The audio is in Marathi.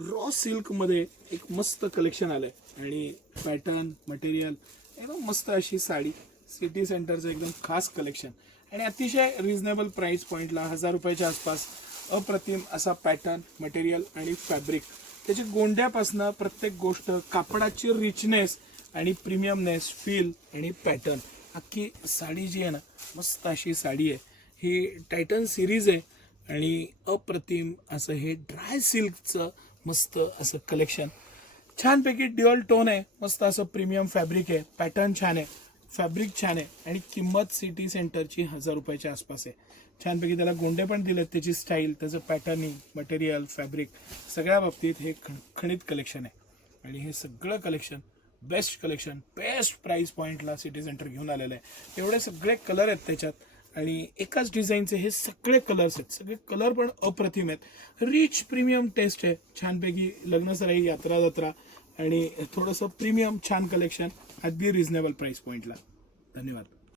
रॉ सिल्कमध्ये एक मस्त कलेक्शन आलं आहे आणि पॅटर्न मटेरियल एकदम मस्त अशी साडी सिटी सेंटरचं एकदम खास कलेक्शन आणि अतिशय रिझनेबल प्राईस पॉईंटला 1000 रुपयाच्या आसपास अप्रतिम असा पॅटर्न मटेरियल आणि फॅब्रिक त्याची गोंड्यापासनं प्रत्येक गोष्ट कापडाची रिचनेस आणि प्रीमियमनेस फील आणि पॅटर्न अख्खी साडी जी आहे ना मस्त अशी साडी आहे. ही टायटन सिरीज आहे आणि अप्रतिम असं हे ड्राय सिल्कचं मस्त असं कलेक्शन छानपैकी ड्युअल टोन आहे. मस्त असं प्रीमियम फॅब्रिक आहे. पॅटर्न छान आहे. फॅब्रिक छान आहे आणि किंमत सिटी सेंटरची 1000 रुपयाच्या आसपास आहे. छानपैकी त्याला गोंडे पण दिलेत. त्याची स्टाईल त्याचं पॅटर्निंग मटेरियल फॅब्रिक सगळ्या बाबतीत हे खणित कलेक्शन आहे आणि हे सगळं collection best collection best price पॉईंटला सिटी सेंटर घेऊन आलेलं आहे. एवढे सगळे कलर आहेत त्याच्यात आणि एकाच डिझाईनचे हे सगळे कलर्स आहेत. सगळे कलर पण अप्रतिम आहेत. रिच प्रीमियम टेस्ट आहे. छानपैकी लग्नसराई यात्रा जत्रा आणि थोडंसं प्रीमियम छान कलेक्शन अगदी रिझनेबल प्राइस पॉईंटला. धन्यवाद.